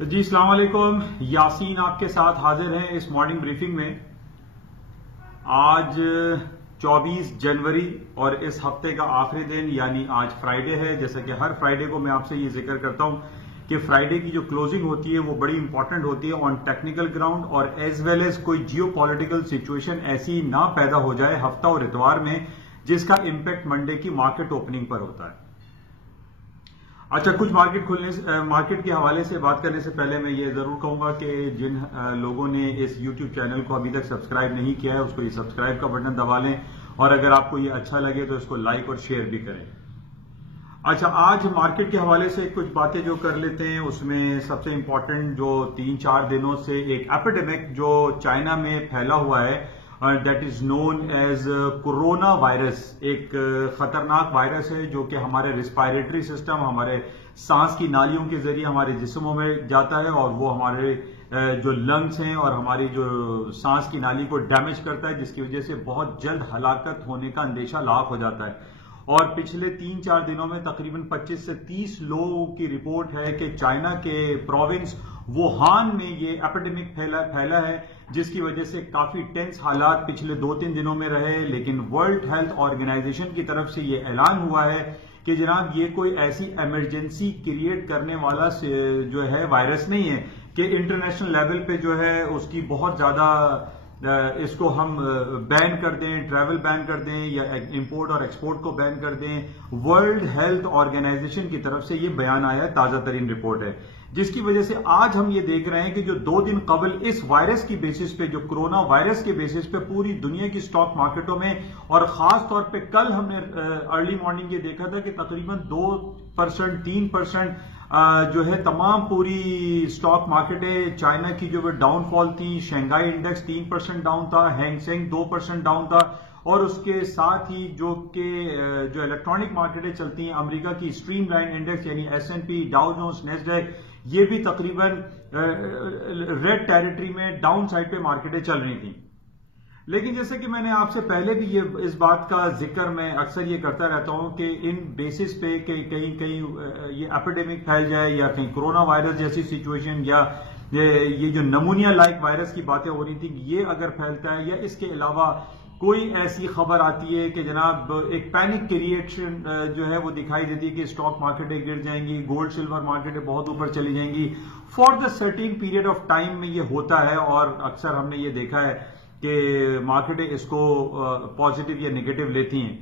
جی السلام علیکم، یاسین آپ کے ساتھ حاضر ہیں اس مارننگ بریفنگ میں۔ آج 24 جنوری اور اس ہفتے کا آخری دن یعنی آج فرائیڈے ہے۔ جیسا کہ ہر فرائیڈے کو میں آپ سے یہ ذکر کرتا ہوں کہ فرائیڈے کی جو کلوزنگ ہوتی ہے وہ بڑی امپورٹنٹ ہوتی ہے آن ٹیکنیکل گراؤنڈ، اور ایز ویل ایز کوئی جیو پولیٹیکل سچویشن ایسی نہ پیدا ہو جائے ہفتہ اور اتوار میں جس کا امپیکٹ منڈے کی مارکیٹ اوپننگ پر ہوتا ہے۔ اچھا، کچھ مارکیٹ کے حوالے سے بات کرنے سے پہلے میں یہ ضرور کہوں گا کہ جن لوگوں نے اس یوٹیوب چینل کو ابھی تک سبسکرائب نہیں کیا ہے اس کو یہ سبسکرائب کا بٹن دبا لیں، اور اگر آپ کو یہ اچھا لگے تو اس کو لائک اور شیئر بھی کریں۔ اچھا، آج مارکیٹ کے حوالے سے کچھ باتیں جو کر لیتے ہیں، اس میں سب سے امپورٹنٹ جو 3-4 دنوں سے ایک ایپیڈیمک جو چائنا میں پھیلا ہوا ہے، that is known as corona virus, ایک خطرناک وائرس ہے جو کہ ہمارے ریسپائریٹری سسٹم، ہمارے سانس کی نالیوں کے ذریعے ہمارے جسموں میں جاتا ہے، اور وہ ہمارے جو لنگس ہیں اور ہماری جو سانس کی نالی کو ڈیمیج کرتا ہے، جس کی وجہ سے بہت جلد ہلاکت ہونے کا اندیشہ لاحق ہو جاتا ہے۔ اور پچھلے 3-4 دنوں میں تقریباً 25 سے 30 لوگوں کی رپورٹ ہے کہ چائنا کے پروونس ووہان میں یہ ایپیڈیمک پھیلا ہے، جس کی وجہ سے کافی ٹینس حالات پچھلے 2-3 دنوں میں رہے۔ لیکن ورلڈ ہیلتھ آرگنائزیشن کی طرف سے یہ اعلان ہوا ہے کہ جناب یہ کوئی ایسی ایمرجنسی کریٹ کرنے والا جو ہے وائرس نہیں ہے کہ انٹرنیشنل لیول پہ جو ہے اس کی بہت زیادہ اس کو ہم بین کر دیں، ٹریول بین کر دیں یا امپورٹ اور ایکسپورٹ کو بین کر دیں۔ ورلڈ ہیلتھ آرگنائزیشن کی طرف سے یہ بیان آیا ہے، تازہ ترین رپورٹ ہے، جس کی وجہ سے آج ہم یہ دیکھ رہے ہیں کہ جو 2 دن قبل اس وائرس کی بیسس پہ، جو کرونا وائرس کے بیسس پہ پوری دنیا کی سٹاک مارکیٹوں میں، اور خاص طور پہ کل ہم نے ارلی مارننگ یہ دیکھا تھا کہ تقریباً 2%، 3% جو ہے تمام پوری سٹاک مارکیٹیں چائنا کی جو ڈاؤن فال تھی۔ شنگھائی انڈیکس 3% ڈاؤن تھا، ہینگ سینگ 2% ڈاؤن تھا، اور اس کے ساتھ ہی جو الیکٹرانک مارکیٹیں چلتی ہیں، امریکہ کی اسٹریم لائن انڈیکس یعنی S&P، ڈاؤ جونز، نیسڈیک، یہ بھی تقریباً ریڈ ٹیریٹری میں ڈاؤن سائڈ پہ مارکیٹیں چل رہی تھیں۔ لیکن جیسے کہ میں نے آپ سے پہلے بھی اس بات کا ذکر میں اکثر یہ کرتا رہتا ہوں کہ ان بیسس پہ کہ کہیں یہ ایپیڈیمک پھیل جائے یا کہیں کرونا وائرس جیسی سچویشن یا یہ جو نمونیا لائک وائرس کی باتیں ہو رہی تھی، یہ اگر پھیلتا ہے یا اس کے علاوہ کوئی ایسی خبر آتی ہے کہ جناب ایک پینک کریشن جو ہے وہ دکھائی دیتی ہے کہ اسٹاک مارکیٹیں گر جائیں گی، گولڈ سلور مارکیٹیں بہت اوپر چلی جائیں گی، for the certain period of time میں یہ ہوتا ہے، اور اکثر ہم نے یہ دیکھا ہے کہ مارکیٹیں اس کو پازیٹیو یا نیگیٹو لیتی ہیں۔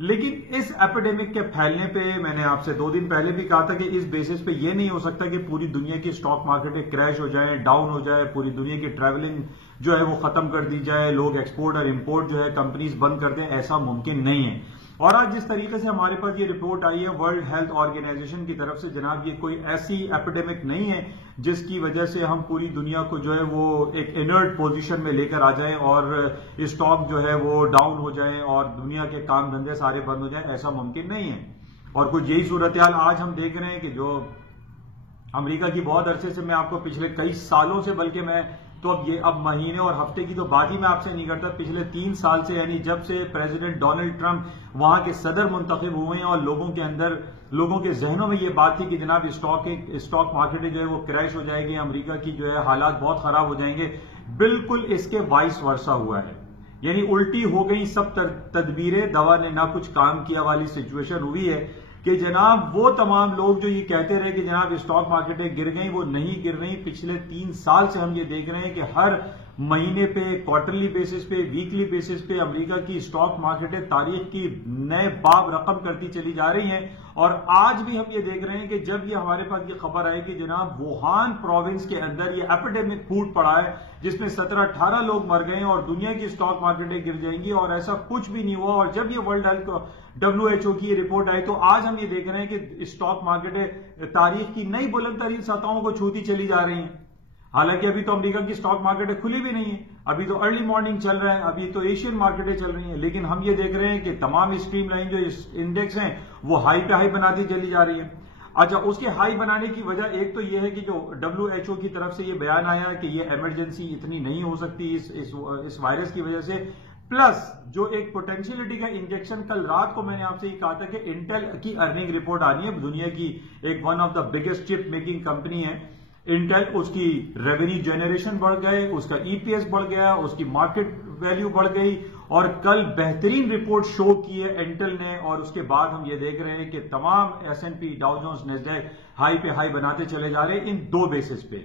لیکن اس ایپیڈیمک کے پھیلنے پہ میں نے آپ سے 2 دن پہلے بھی کہا تھا کہ اس بیسس پہ یہ نہیں ہو سکتا کہ پوری دنیا کی سٹاک مارکیٹیں کریش ہو جائیں، ڈاؤن ہو جائے، پوری دنیا کی ٹریولنگ جو ہے وہ ختم کر دی جائے، لوگ ایکسپورٹ اور امپورٹ جو ہے کمپنیز بند کر دیں، ایسا ممکن نہیں ہے۔ اور آج جس طریقے سے ہمارے پاس یہ رپورٹ آئی ہے ورلڈ ہیلتھ آرگنائزیشن کی طرف سے، جناب یہ کوئی ایسی ایپیڈیمک نہیں ہے جس کی وجہ سے ہم پوری دنیا کو جو ہے وہ ایک انرٹ پوزیشن میں لے کر آ جائیں اور اسٹاک جو ہے وہ ڈاؤن ہو جائیں اور دنیا کے کام دھندے سارے بند ہو جائیں، ایسا ممکن نہیں ہے۔ اور کچھ یہی صورتحال آج ہم دیکھ رہے ہیں کہ جو امریکہ کی بہت عرصے سے میں آپ کو پچھلے کئی سالوں سے، بلکہ میں تو اب مہینے اور ہفتے کی تو بات ہی میں آپ سے نہیں کرتا، پچھلے 3 سال سے یعنی جب سے پریزیڈنٹ ڈونلڈ ٹرمپ وہاں کے صدر منتخب ہوئے ہیں اور لوگوں کے ذہنوں میں یہ بات تھی کہ جناب اسٹاک مارکیٹیں جو ہے وہ کریش ہو جائے گی، امریکہ کی جو ہے حالات بہت خراب ہو جائیں گے، بالکل اس کے وائس ورثہ ہوا ہے، یعنی الٹی ہو گئی سب تدبیریں، دوا نے نہ کچھ کام کیا والی سچویشن ہوئی ہے کہ جناب وہ تمام لوگ جو یہ کہتے رہے کہ جناب اسٹاک مارکیٹیں گر گئیں، وہ نہیں گر رہی۔ پچھلے 3 سال سے ہم یہ دیکھ رہے ہیں کہ ہر مہینے پہ، کوارٹرلی بیسس پہ، ویکلی بیسس پہ امریکہ کی اسٹاک مارکیٹیں تاریخ کی نئے باب رقم کرتی چلی جا رہی ہیں۔ اور آج بھی ہم یہ دیکھ رہے ہیں کہ جب یہ ہمارے پاس یہ خبر آئی کہ جناب ووہان پروونس کے اندر یہ ایپیڈیمک پھوٹ پڑا ہے جس میں 17-18 لوگ مر گئے ہیں اور دنیا کی اسٹاک مارکیٹیں گر جائیں گی، اور ایسا کچھ بھی نہیں ہوا۔ اور جب یہ ورلڈ ہیلتھ WHO کی یہ رپورٹ آئی تو آج ہم یہ دیکھ رہے ہیں کہ اسٹاک مارکیٹیں تاریخ کی نئی بلند ترین سطحوں کو چھوتی چلی جا رہی ہیں۔ حالانکہ ابھی تو امریکہ کی اسٹاک مارکیٹیں کھلی بھی نہیں ہیں، ابھی تو ارلی مارننگ چل رہا ہے، ابھی تو ایشین مارکیٹیں چل رہی ہیں، لیکن ہم یہ دیکھ رہے ہیں کہ تمام اسٹریم لائن جو انڈیکس ہیں وہ ہائی پہ ہائی بناتی چلی جا رہی ہیں۔ اچھا، اس کے ہائی بنانے کی وجہ ایک تو یہ ہے کہ جو WHO کی طرف سے یہ بیان آیا کہ یہ ایمرجنسی اتنی نہیں ہو سکتی اس وائرس کی وجہ سے، پلس جو ایک پوٹینشیلٹی کا انجیکشن کل رات کو میں نے آپ سے یہ کہا تھا کہ انٹل کی ارننگ رپورٹ آنی ہے، دنیا کی ایک ون آف دا بگیسٹ چپ میکنگ کمپنی ہے، انٹل اس کی ریونیو جنریشن بڑھ گئے، اس کا ای پی ایس بڑھ گیا، اس کی مارکیٹ ویلیو بڑھ گئی، اور کل بہترین رپورٹ شو کی ہے انٹل نے، اور اس کے بعد ہم یہ دیکھ رہے ہیں کہ تمام S and P, Dow Jones, Nasdaq high پہ ہائی بناتے چلے جا رہے ہیں ان دو بیسس پہ.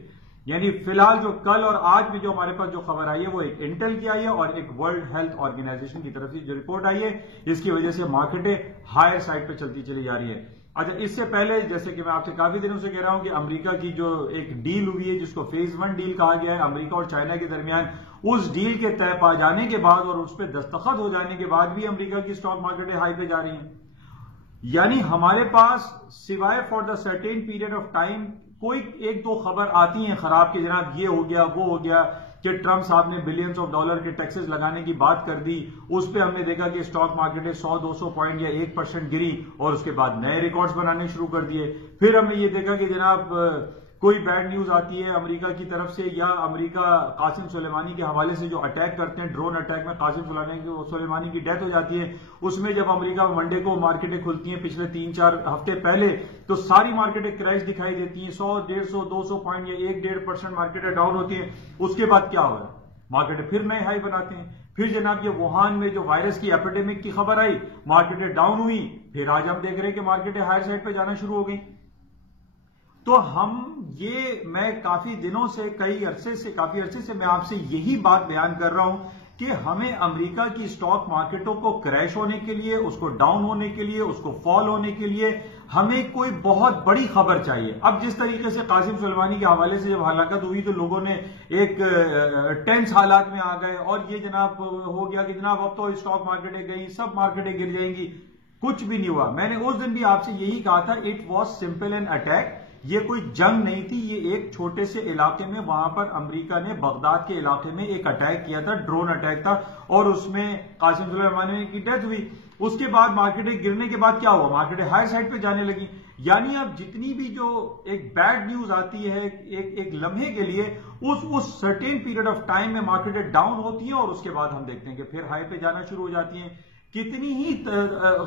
یعنی فی الحال جو کل اور آج میں جو ہمارے پاس جو خبر آئی ہے وہ ایک انٹل کی آئی ہے اور ایک ورلڈ ہیلتھ آرگنائزیشن کی طرف سے جو رپورٹ آئی ہے، اس کی وجہ سے مارکیٹیں ہائر سائڈ پہ چلتی چلی جا رہی ہے. اچھا، اس سے پہلے جیسے کہ میں آپ سے کافی دنوں سے کہہ رہا ہوں کہ امریکہ کی جو ایک ڈیل ہوئی ہے جس کو فیز 1 ڈیل کہا گیا ہے امریکہ اور چائنا کے درمیان، اس ڈیل کے طے پا جانے کے بعد اور اس پہ دستخط ہو جانے کے بعد بھی امریکہ کی اسٹاک مارکیٹیں ہائی پہ جا رہی ہیں. یعنی ہمارے پاس سوائے for the certain period of time کوئی ایک دو خبر آتی ہیں خراب کہ جناب یہ ہو گیا وہ ہو گیا، کہ ٹرمپ صاحب نے بلینز آف ڈالر کے ٹیکسز لگانے کی بات کر دی، اس پہ ہم نے دیکھا کہ اسٹاک مارکیٹیں 100-200 پوائنٹ یا 1% گری اور اس کے بعد نئے ریکارڈز بنانے شروع کر دیے. پھر ہم نے یہ دیکھا کہ جناب کوئی بیڈ نیوز آتی ہے امریکہ کی طرف سے، یا امریکہ قاسم سلیمانی کے حوالے سے جو اٹیک کرتے ہیں، ڈرون اٹیک میں قاسم سلیمانی کی ڈیتھ ہو جاتی ہے. اس میں جب امریکہ منڈے کو مارکیٹیں کھلتی ہیں پچھلے 3-4 ہفتے پہلے، تو ساری مارکیٹیں کریش دکھائی دیتی ہیں، 100, 150, 200 پوائنٹ یا 1-1.5% مارکیٹیں ڈاؤن ہوتی ہیں. اس کے بعد کیا ہو رہا ہے؟ مارکیٹیں پھر نئے ہائی بناتے ہیں. پھر جناب یہ ووہان میں جو وائرس کی ایپیڈیمک کی خبر آئی، مارکیٹیں ڈاؤن ہوئی. پھر آج ہم دیکھ رہے ہیں کہ مارکیٹیں ہائر سائڈ پہ جانا شروع ہو گئی. تو میں کافی دنوں سے، کافی عرصے سے میں آپ سے یہی بات بیان کر رہا ہوں کہ ہمیں امریکہ کی اسٹاک مارکیٹوں کو کریش ہونے کے لیے، اس کو ڈاؤن ہونے کے لیے، اس کو فال ہونے کے لیے ہمیں کوئی بہت بڑی خبر چاہیے. اب جس طریقے سے قاسم سلیمانی کے حوالے سے جب ہلاکت ہوئی تو لوگوں نے ایک ٹینس حالات میں آ گئے اور یہ جناب ہو گیا کہ جناب اب تو اسٹاک مارکیٹیں گئیں، سب مارکیٹیں گر جائیں گی. کچھ بھی نہیں ہوا. میں نے اس دن بھی آپ سے یہی کہا تھا، it was simple an attack. یہ کوئی جنگ نہیں تھی، یہ ایک چھوٹے سے علاقے میں، وہاں پر امریکہ نے بغداد کے علاقے میں ایک اٹیک کیا تھا، ڈرون اٹیک تھا، اور اس میں قاسم سلیمانی کی ڈیتھ ہوئی. اس کے بعد مارکیٹیں گرنے کے بعد کیا ہوا؟ مارکیٹیں ہائر سائڈ پہ جانے لگی. یعنی اب جتنی بھی جو ایک بیڈ نیوز آتی ہے ایک لمحے کے لیے، اس سرٹین پیریڈ آف ٹائم میں مارکیٹیں ڈاؤن ہوتی ہیں اور اس کے بعد ہم دیکھتے ہیں کہ پھر ہائی پہ جانا شروع ہو جاتی ہیں. کتنی ہی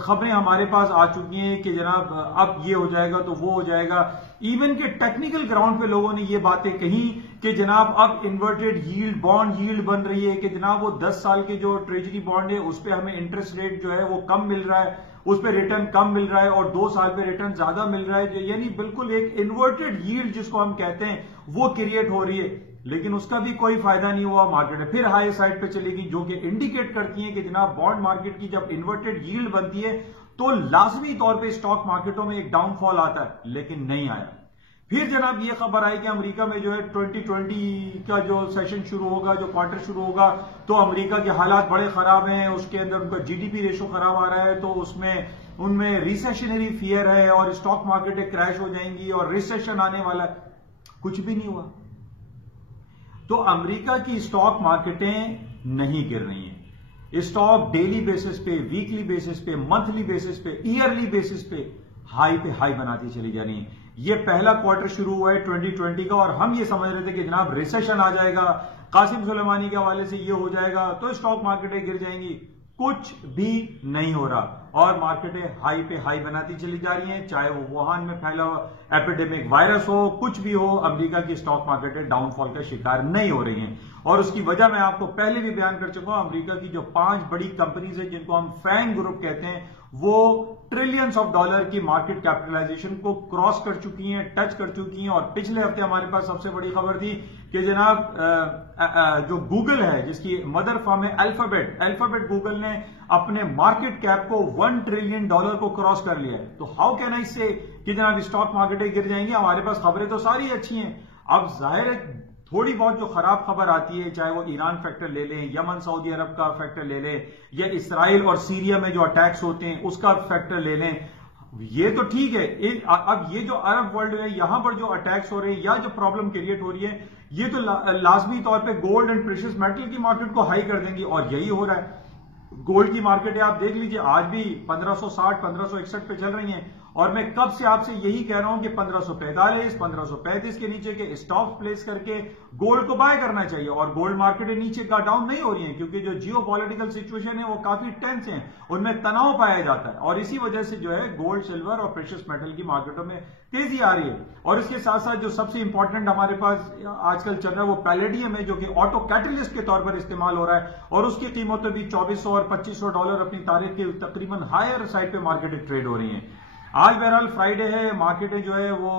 خبریں ہمارے پاس آ چکی ہیں کہ جناب اب یہ ہو جائے گا تو وہ ہو جائے گا. ایون کہ ٹیکنیکل گراؤنڈ پہ لوگوں نے یہ باتیں کہی کہ جناب اب انورٹڈ ییلڈ، بانڈ ییلڈ بن رہی ہے، کہ جناب وہ 10 سال کے جو ٹریجری بانڈ ہے اس پہ ہمیں انٹرسٹ ریٹ جو ہے وہ کم مل رہا ہے، اس پہ ریٹرن کم مل رہا ہے، اور 2 سال پہ ریٹرن زیادہ مل رہا ہے. یعنی بالکل ایک انورٹڈ ییلڈ جس کو ہم کہتے ہیں وہ کریٹ ہو رہی ہے. لیکن اس کا بھی کوئی فائدہ نہیں ہوا. مارکیٹ پھر ہائی سائڈ پہ چلے گی، جو کہ انڈیکیٹ کرتی ہیں کہ جناب بانڈ مارکیٹ کی جب انورٹڈ ییلڈ بنتی ہے تو لازمی طور پہ اسٹاک مارکیٹوں میں ایک ڈاؤن فال آتا ہے، لیکن نہیں آیا. پھر جناب یہ خبر آئی کہ امریکہ میں جو ہے 2020 کا جو سیشن شروع ہوگا، جو کوارٹر شروع ہوگا، تو امریکہ کے حالات بڑے خراب ہیں، اس کے اندر ان کا جی ڈی پی ریشو خراب آ رہا ہے، تو ان میں ریسیشنری فیئر ہے اور اسٹاک مارکیٹیں کریش ہو جائیں گی اور ریسیشن آنے والا ہے. کچھ بھی نہیں ہوا. تو امریکہ کی اسٹاک مارکیٹیں نہیں گر رہی ہیں. اسٹاک ڈیلی بیسس پہ، ویکلی بیسس پہ، منتھلی بیسس پہ، ایئرلی بیسس پہ ہائی بناتی چلی جا رہی ہیں. یہ پہلا کوارٹر شروع ہوا ہے 2020 کا، اور ہم یہ سمجھ رہے تھے کہ جناب ریسیشن آ جائے گا، قاسم سلیمانی کے حوالے سے یہ ہو جائے گا تو اسٹاک مارکیٹیں گر جائیں گی. کچھ بھی نہیں ہو رہا اور مارکیٹیں ہائی پہ ہائی بناتی چلی جا رہی ہیں. چاہے وہ ووہان میں پھیلا ہوا ایپیڈیمک وائرس ہو، کچھ بھی ہو، امریکہ کی اسٹاک مارکیٹیں ڈاؤن فال کا شکار نہیں ہو رہی ہیں. اور اس کی وجہ میں آپ کو پہلے بھی بیان کر چکا ہوں. امریکہ کی جو 5 بڑی کمپنیز ہیں جن کو ہم فینگ گروپ کہتے ہیں، وہ ٹریلینز آف ڈالر کی مارکیٹ کیپٹلائزیشن کو کراس کر چکی ہیں، ٹچ کر چکی ہیں. اور پچھلے ہفتے ہمارے پاس سب سے بڑی خبر تھی کہ جناب جو گوگل ہے، جس کی مدر فرم ہے الفابیٹ گوگل نے اپنے مارکیٹ کیپ کو $1 ٹریلین کو کراس کر لیا ہے. تو ہاؤ کین آئی سے کہ جناب اسٹاک مارکیٹیں گر جائیں گی؟ ہمارے پاس خبریں تو ساری اچھی ہیں. اب ظاہر ہے تھوڑی بہت جو خراب خبر آتی ہے، چاہے وہ ایران فیکٹر لے لیں، یمن سعودی عرب کا فیکٹر لے لیں، یا اسرائیل اور سیریا میں جو اٹیکس ہوتے ہیں اس کا فیکٹر لے لیں، یہ تو ٹھیک ہے. اب یہ جو عرب ورلڈ ہے، یہاں پر جو اٹیکس ہو رہے ہیں یا جو پرابلم کریٹ ہو رہی ہے، یہ تو لازمی طور پہ گولڈ اینڈ پریشس میٹل کی مارکیٹ کو ہائی کر دیں گی، اور یہی ہو رہا ہے. گولڈ کی مارکیٹ آپ دیکھ لیجئے، آج بھی 1560 1561 پہ چل رہی ہیں، اور میں کب سے آپ سے یہی کہہ رہا ہوں کہ 1545 1535 کے نیچے کے اسٹاپ پلیس کر کے گولڈ کو بائی کرنا چاہیے. اور گولڈ مارکیٹیں نیچے کا ڈاؤن نہیں ہو رہی ہیں کیونکہ جو جیو پولیٹیکل سچویشن ہے وہ کافی ٹینس ہیں, ان میں تناؤ پایا جاتا ہے, اور اسی وجہ سے جو ہے گولڈ, سلور اور پریشس میٹل کی مارکیٹوں میں تیزی آ رہی ہے. اور اس کے ساتھ ساتھ جو سب سے امپورٹنٹ ہمارے پاس آج کل چل رہا ہے وہ پیلیڈیم ہے, جو کہ آٹو کیٹلسٹ کے طور پر استعمال ہو رہا ہے, اور اس کی قیمتیں بھی $2400 اور $2500 اپنی تاریخ کے تقریباً ہائر سائڈ پہ مارکیٹ ٹریڈ ہو رہی ہیں. آج بہرحال فرائیڈے ہے, مارکیٹیں جو ہے وہ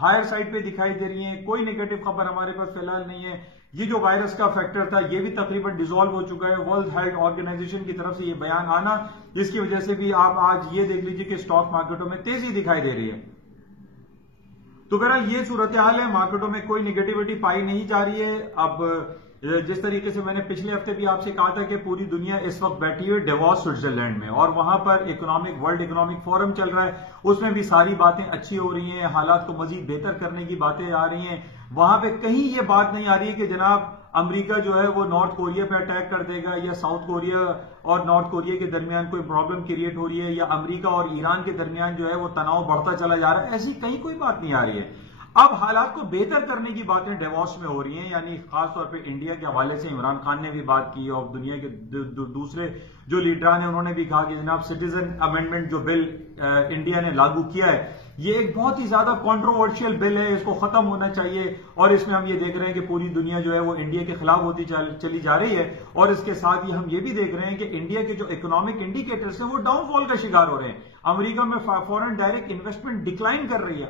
ہائر سائڈ پہ دکھائی دے رہی ہیں, کوئی نیگیٹو خبر ہمارے پاس فی الحال نہیں ہے. یہ جو وائرس کا فیکٹر تھا یہ بھی تقریباً ڈیزالو ہو چکا ہے. ورلڈ ہیلتھ آرگنائزیشن کی طرف سے یہ بیان آنا, اس کی وجہ سے بھی آپ آج یہ دیکھ لیجئے کہ اسٹاک مارکیٹوں میں تیزی دکھائی دے رہی ہے. تو بہرحال یہ صورتحال ہے, مارکیٹوں میں کوئی نیگیٹیوٹی پائی نہیں جا رہی ہے. اب جس طریقے سے میں نے پچھلے ہفتے بھی آپ سے کہا تھا کہ پوری دنیا اس وقت بیٹھی ہے ڈیووس سوئٹزرلینڈ میں, اور وہاں پر ورلڈ اکنامک فورم چل رہا ہے, اس میں بھی ساری باتیں اچھی ہو رہی ہیں, حالات کو مزید بہتر کرنے کی باتیں آ رہی ہیں. وہاں پہ کہیں یہ بات نہیں آ رہی ہے کہ جناب امریکہ جو ہے وہ نارتھ کوریا پہ اٹیک کر دے گا, یا ساؤتھ کوریا اور نارتھ کوریا کے درمیان کوئی پرابلم کریٹ ہو رہی ہے, یا امریکہ اور ایران کے درمیان جو ہے وہ تناؤ بڑھتا چلا جا رہا ہے. ایسی کہیں کوئی بات نہیں آ رہی ہے. اب حالات کو بہتر کرنے کی باتیں ڈیووس میں ہو رہی ہیں, یعنی خاص طور پہ انڈیا کے حوالے سے عمران خان نے بھی بات کی, اور دنیا کے دوسرے جو لیڈران ہیں انہوں نے بھی کہا کہ جناب سٹیزن امینڈمنٹ جو بل انڈیا نے لاگو کیا ہے یہ ایک بہت ہی زیادہ کنٹروورشل بل ہے, اس کو ختم ہونا چاہیے. اور اس میں ہم یہ دیکھ رہے ہیں کہ پوری دنیا جو ہے وہ انڈیا کے خلاف ہوتی چلی جا رہی ہے, اور اس کے ساتھ ہی ہم یہ بھی دیکھ رہے ہیں کہ انڈیا کے جو اکنامک انڈیکیٹرز ہیں وہ ڈاؤن فال کا شکار ہو رہے ہیں. امریکہ میں فورن ڈائریکٹ انویسٹمنٹ ڈکلائن کر رہی ہے,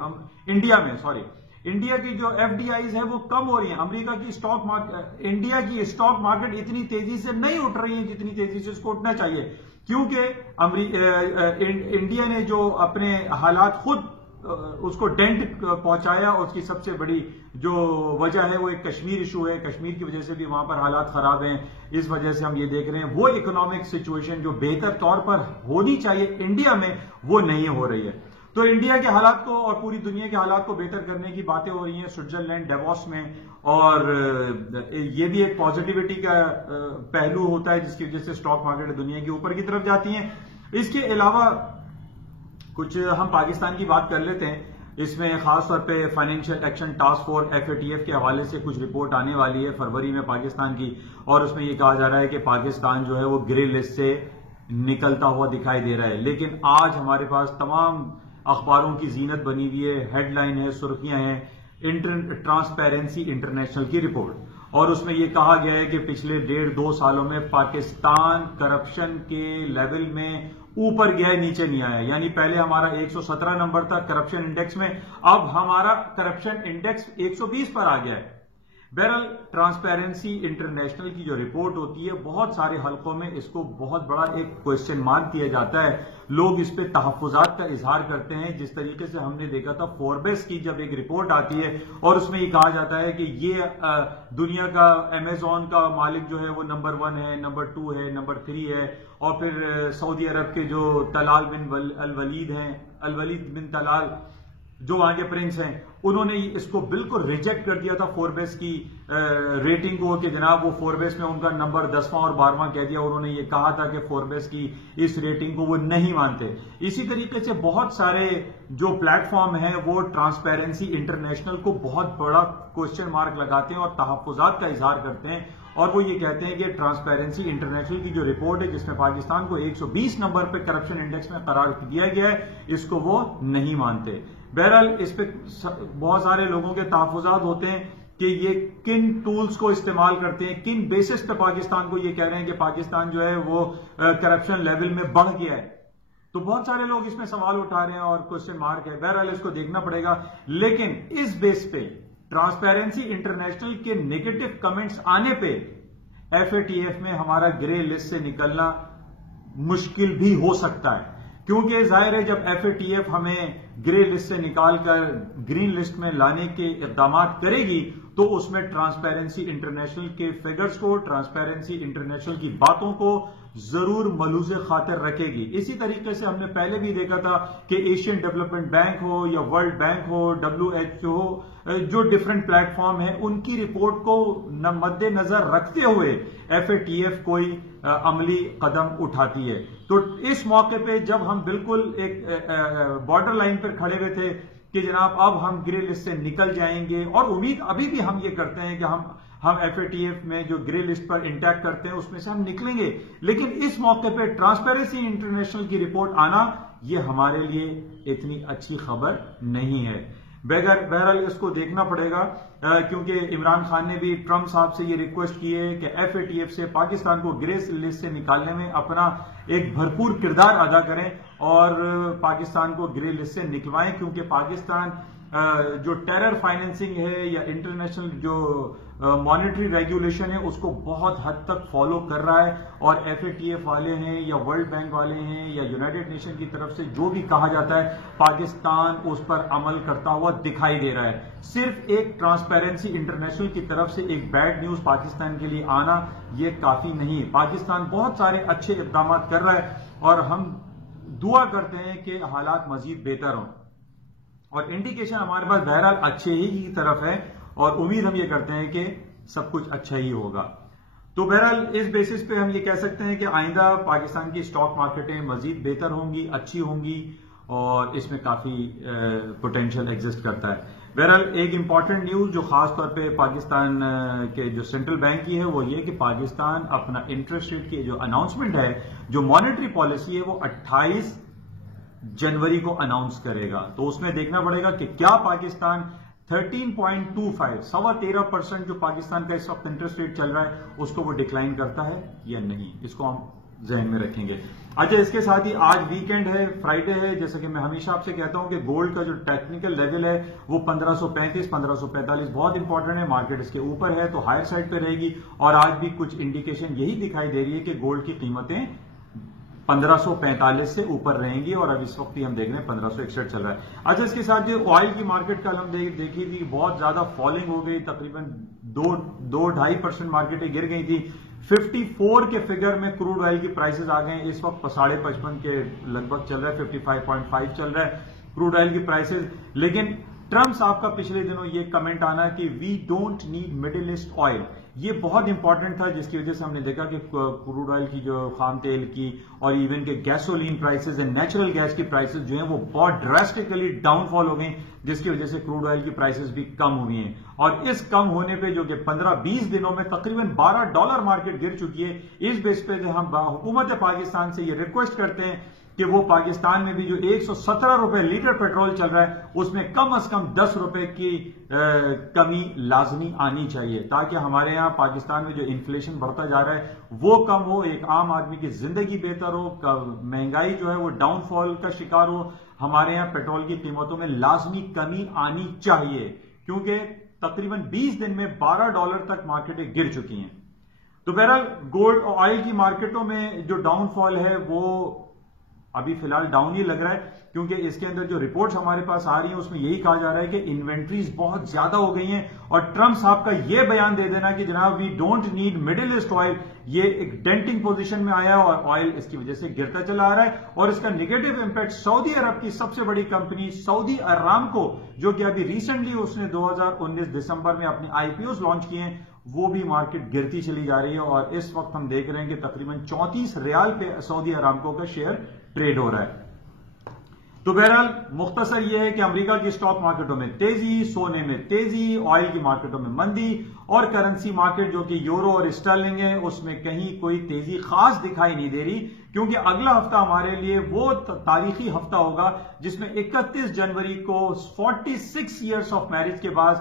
انڈیا کی جو ایف ڈی آئیز ہے وہ کم ہو رہی ہیں. امریکہ کی انڈیا کی اسٹاک مارکیٹ اتنی تیزی سے نہیں اٹھ رہی ہے جتنی تیزی سے اس کو اٹھنا چاہیے, کیونکہ انڈیا نے جو اپنے حالات خود اس کو ڈینٹ پہنچایا, اس کی سب سے بڑی جو وجہ ہے وہ ایک کشمیر ایشو ہے. کشمیر کی وجہ سے بھی وہاں پر حالات خراب ہیں. اس وجہ سے ہم یہ دیکھ رہے ہیں وہ اکنامک سچویشن جو بہتر طور پر ہونی چاہیے انڈیا میں وہ نہیں ہو رہی ہے. تو انڈیا کے حالات کو اور پوری دنیا کے حالات کو بہتر کرنے کی باتیں ہو رہی ہیں سوئٹزرلینڈ ڈیووس میں, اور یہ بھی ایک پازیٹیوٹی کا پہلو ہوتا ہے جس کی وجہ سے اسٹاک مارکیٹ دنیا کے اوپر کی طرف جاتی ہیں. اس کے علاوہ کچھ ہم پاکستان کی بات کر لیتے ہیں. اس میں خاص طور پہ financial action task force FATF کے حوالے سے کچھ رپورٹ آنے والی ہے فروری میں پاکستان کی, اور اس میں یہ کہا جا رہا ہے کہ پاکستان جو ہے وہ گرے لسٹ سے نکلتا ہوا دکھائی دے رہا ہے. لیکن آج ہمارے پاس تمام اخباروں کی زینت بنی ہوئی ہے, ہیڈ لائن ہے, سرخیاں ہیں, ٹرانسپیرنسی انٹرنیشنل کی رپورٹ, اور اس میں یہ کہا گیا ہے کہ پچھلے 1.5-2 سالوں میں پاکستان کرپشن کے لیول میں اوپر گیا ہے, نیچے نہیں آیا. یعنی پہلے ہمارا 117 نمبر تھا کرپشن انڈیکس میں, اب ہمارا کرپشن انڈیکس 120 پر آ گیا ہے. بہرحال ٹرانسپیرنسی انٹرنیشنل کی جو رپورٹ ہوتی ہے بہت سارے حلقوں میں اس کو بہت بڑا ایک کوشچن مارک کیا جاتا ہے, لوگ اس پہ تحفظات کا اظہار کرتے ہیں. جس طریقے سے ہم نے دیکھا تھا فوربس کی جب ایک رپورٹ آتی ہے اور اس میں یہ کہا جاتا ہے کہ یہ دنیا کا امیزون کا مالک جو ہے وہ نمبر 1 ہے, نمبر 2 ہے, نمبر 3 ہے, اور پھر سعودی عرب کے جو طلال بن الولید ہیں, الولید بن طلال جو وہاں کے پرنس ہیں, انہوں نے اس کو بالکل ریجیکٹ کر دیا تھا فوربس کی ریٹنگ کو کہ جناب وہ فوربس میں ان کا نمبر 10واں اور 12واں کہہ دیا. انہوں نے یہ کہا تھا کہ فوربس کی اس ریٹنگ کو وہ نہیں مانتے. اسی طریقے سے بہت سارے جو پلیٹ فارم ہیں وہ ٹرانسپیرنسی انٹرنیشنل کو بہت بڑا کوشچن مارک لگاتے ہیں اور تحفظات کا اظہار کرتے ہیں, اور وہ یہ کہتے ہیں کہ ٹرانسپیرنسی انٹرنیشنل کی جو رپورٹ ہے جس میں پاکستان کو 120 نمبر پہ کرپشن انڈیکس میں قرار دیا گیا ہے, اس کو وہ نہیں مانتے. بہرحال اس پہ بہت سارے لوگوں کے تحفظات ہوتے ہیں کہ یہ کن ٹولز کو استعمال کرتے ہیں, کن بیسس پہ پاکستان کو یہ کہہ رہے ہیں کہ پاکستان جو ہے وہ کرپشن لیول میں بڑھ گیا ہے. تو بہت سارے لوگ اس میں سوال اٹھا رہے ہیں اور کوشچن مارک ہے. بہرحال اس کو دیکھنا پڑے گا, لیکن اس بیس پہ ٹرانسپیرنسی انٹرنیشنل کے نیگیٹو کمنٹس آنے پہ FATF میں ہمارا گرے لسٹ سے نکلنا مشکل بھی ہو سکتا ہے, کیونکہ ظاہر ہے جب FATF ہمیں گرے لسٹ سے نکال کر گرین لسٹ میں لانے کے اقدامات کرے گی تو اس میں ٹرانسپیرنسی انٹرنیشنل کے فگرز کو، ٹرانسپیرنسی انٹرنیشنل کی باتوں کو ضرور ملوز خاطر رکھے گی۔ اسی طریقے سے ہم نے پہلے بھی دیکھا تھا کہ ایشین ڈیولپمنٹ بینک ہو یا ورلڈ بینک ہو، WHO ہو، جو ڈفرنٹ پلیٹ فارم ہیں، ان کی رپورٹ کو مد نظر رکھتے ہوئے FATF کوئی عملی قدم اٹھاتی ہے۔ تو اس موقع پہ جب ہم بالکل ایک بارڈر لائن پر کھڑے ہوئے تھے کہ جناب اب ہم گرے لسٹ سے نکل جائیں گے، اور امید ابھی بھی ہم یہ کرتے ہیں کہ ہم FATF میں جو گرے لسٹ پر انٹیکٹ کرتے ہیں اس میں سے ہم نکلیں گے، لیکن اس موقع پہ ٹرانسپیرنسی انٹرنیشنل کی رپورٹ آنا یہ ہمارے لیے اتنی اچھی خبر نہیں ہے۔ بہرحال اس کو دیکھنا پڑے گا، کیونکہ عمران خان نے بھی ٹرمپ صاحب سے یہ ریکویسٹ کی ہے کہ FATF سے پاکستان کو گرے لسٹ سے نکالنے میں اپنا ایک بھرپور کردار ادا کریں اور پاکستان کو گرے لسٹ سے نکلوائیں، کیونکہ پاکستان جو ٹیرر فائنینسنگ ہے یا انٹرنیشنل جو مانیٹری ریگولیشن ہے اس کو بہت حد تک فالو کر رہا ہے، اور FATF والے ہیں یا ورلڈ بینک والے ہیں یا یونائیٹڈ نیشن کی طرف سے جو بھی کہا جاتا ہے پاکستان اس پر عمل کرتا ہوا دکھائی دے رہا ہے۔ صرف ایک ٹرانسپیرنسی انٹرنیشنل کی طرف سے ایک بیڈ نیوز پاکستان کے لیے آنا یہ کافی نہیں۔ پاکستان بہت سارے اچھے اقدامات کر رہا ہے اور ہم دعا کرتے ہیں کہ حالات مزید بہتر ہوں، اور انڈیکیشن ہمارے پاس بہرحال اچھے ہی کی طرف ہے، اور امید ہم یہ کرتے ہیں کہ سب کچھ اچھا ہی ہوگا۔ تو بہرحال اس بیسس پہ ہم یہ کہہ سکتے ہیں کہ آئندہ پاکستان کی اسٹاک مارکیٹیں مزید بہتر ہوں گی، اچھی ہوں گی، اور اس میں کافی پوٹینشیل ایگزسٹ کرتا ہے۔ بہرحال ایک امپورٹنٹ نیوز جو خاص طور پہ پاکستان کے جو سینٹرل بینک کی ہے وہ یہ کہ پاکستان اپنا انٹرسٹ ریٹ کی جو اناؤنسمنٹ ہے، جو مانیٹری پالیسی ہے، وہ 28 جنوری کو اناؤنس کرے گا۔ تو اس میں دیکھنا پڑے گا کہ کیا پاکستان 13.25 13% جو پاکستان کا اس وقت انٹرسٹ ریٹ چل رہا ہے اس کو وہ ڈکلائن کرتا ہے یا نہیں، اس کو ہم ذہن میں رکھیں گے۔ اچھا، اس کے ساتھ ہی آج ویکینڈ ہے، فرائیڈے ہے، جیسا کہ میں ہمیشہ آپ سے کہتا ہوں کہ گولڈ کا جو ٹیکنیکل لیول ہے وہ 1535 1545 بہت امپورٹنٹ ہے، مارکیٹ اس کے اوپر ہے تو ہائر سائڈ پہ رہے گی، اور آج بھی کچھ انڈیکیشن یہی دکھائی دے رہی ہے کہ گولڈ کی قیمتیں 1545 سے اوپر رہیں گی، اور اب اس وقت بھی ہم دیکھ رہے ہیں 1561 چل رہا ہے۔ اچھا، اس کے ساتھ جو آئل کی مارکیٹ کل ہم دیکھی تھی بہت زیادہ فالنگ ہو گئی، تقریباً 2-2.5% مارکیٹیں گر گئی تھی۔ 54 کے فگر میں کروڈ آئل کی پرائسز آ گئے ہیں، اس وقت 55.5 کے لگ بھگ چل رہا ہے، 55.5 چل رہا ہے کروڈ آئل کی پرائسز۔ لیکن ٹرمپ صاحب کا پچھلے دنوں یہ کمنٹ آنا کہ we don't need middle east oil, یہ بہت امپورٹنٹ تھا، جس کی وجہ سے ہم نے دیکھا کہ کروڈ آئل کی جو خام تیل کی اور ایون کہ gasoline prices and natural gas کی پرائسز جو ہیں وہ بہت ڈراسٹکلی ڈاؤن فال ہو گئی، جس کی وجہ سے کروڈ آئل کی پرائسز بھی کم ہوئی ہیں، اور اس کم ہونے پہ جو کہ 15-20 دنوں میں تقریباً $12 مارکیٹ گر چکی ہے، اس بیس پہ ہم حکومت پاکستان سے یہ ریکویسٹ کرتے ہیں کہ وہ پاکستان میں بھی جو 117 روپے لیٹر پیٹرول چل رہا ہے اس میں کم از کم 10 روپے کی کمی لازمی آنی چاہیے، تاکہ ہمارے یہاں پاکستان میں جو انفلیشن بڑھتا جا رہا ہے وہ کم ہو، ایک عام آدمی کی زندگی بہتر ہو، مہنگائی جو ہے وہ ڈاؤن فال کا شکار ہو۔ ہمارے یہاں پیٹرول کی قیمتوں میں لازمی کمی آنی چاہیے، کیونکہ تقریباً 20 دن میں $12 تک مارکیٹیں گر چکی ہیں۔ تو بہرحال گولڈ اور آئل کی مارکیٹوں میں جو ڈاؤن فال ہے وہ ابھی فی الحال ڈاؤن ہی لگ رہا ہے، کیونکہ اس کے اندر جو رپورٹس ہمارے پاس آ رہی ہیں اس میں یہی کہا جا رہا ہے کہ انوینٹریز بہت زیادہ ہو گئی ہیں، اور ٹرمپ صاحب کا یہ بیان دے دینا کہ جناب we don't need middle east oil, یہ ایک ڈینٹنگ پوزیشن میں آیا اور آئل اس کی وجہ سے گرتا چلا آ رہا ہے، اور اس کا نیگیٹو امپیکٹ سعودی عرب کی سب سے بڑی کمپنی سعودی ارامکو، جو کہ ابھی ریسنٹلی اس نے 2019 دسمبر میں اپنی IPOs لانچ کیے ہیں، وہ بھی مارکیٹ گرتی چلی جا رہی ہے، اور اس وقت ہم دیکھ رہے ہیں کہ تقریباً 34 ریال پہ سعودی ارامکو کا شیئر ٹریڈ ہو رہا ہے۔ تو بہرحال مختصر یہ ہے کہ امریکہ کی اسٹاک مارکیٹوں میں تیزی، سونے میں تیزی، آئل کی مارکیٹوں میں مندی، اور کرنسی مارکیٹ جو کہ یورو اور اسٹرلنگ ہے اس میں کہیں کوئی تیزی خاص دکھائی نہیں دے رہی، کیونکہ اگلا ہفتہ ہمارے لیے وہ تاریخی ہفتہ ہوگا جس میں 31 جنوری کو 46 ایئرس آف میرج کے بعد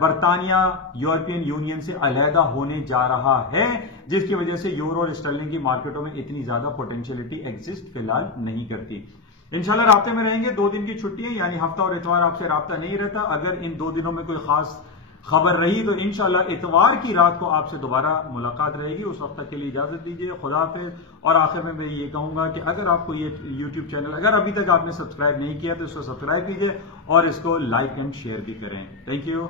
برطانیہ یورپین یونین سے علیحدہ ہونے جا رہا ہے، جس کی وجہ سے یورو اور اسٹرلنگ کی مارکیٹوں میں اتنی زیادہ پوٹینشیلٹی ایگزسٹ فی الحال نہیں کرتی۔ انشاءاللہ رابطے میں رہیں گے، 2 دن کی چھٹی ہے، یعنی ہفتہ اور اتوار آپ سے رابطہ نہیں رہتا۔ اگر ان 2 دنوں میں کوئی خاص خبر رہی تو انشاءاللہ اتوار کی رات کو آپ سے دوبارہ ملاقات رہے گی. اس وقت تک کے لیے اجازت دیجیے. خدا حافظ. اور آخر میں یہ کہوں گا کہ اگر آپ کو یہ یوٹیوب چینل اگر ابھی تک آپ نے سبسکرائب نہیں کیا تو اس کو سبسکرائب کیجیے اور اس کو لائک اینڈ شیئر بھی کریں. Thank you.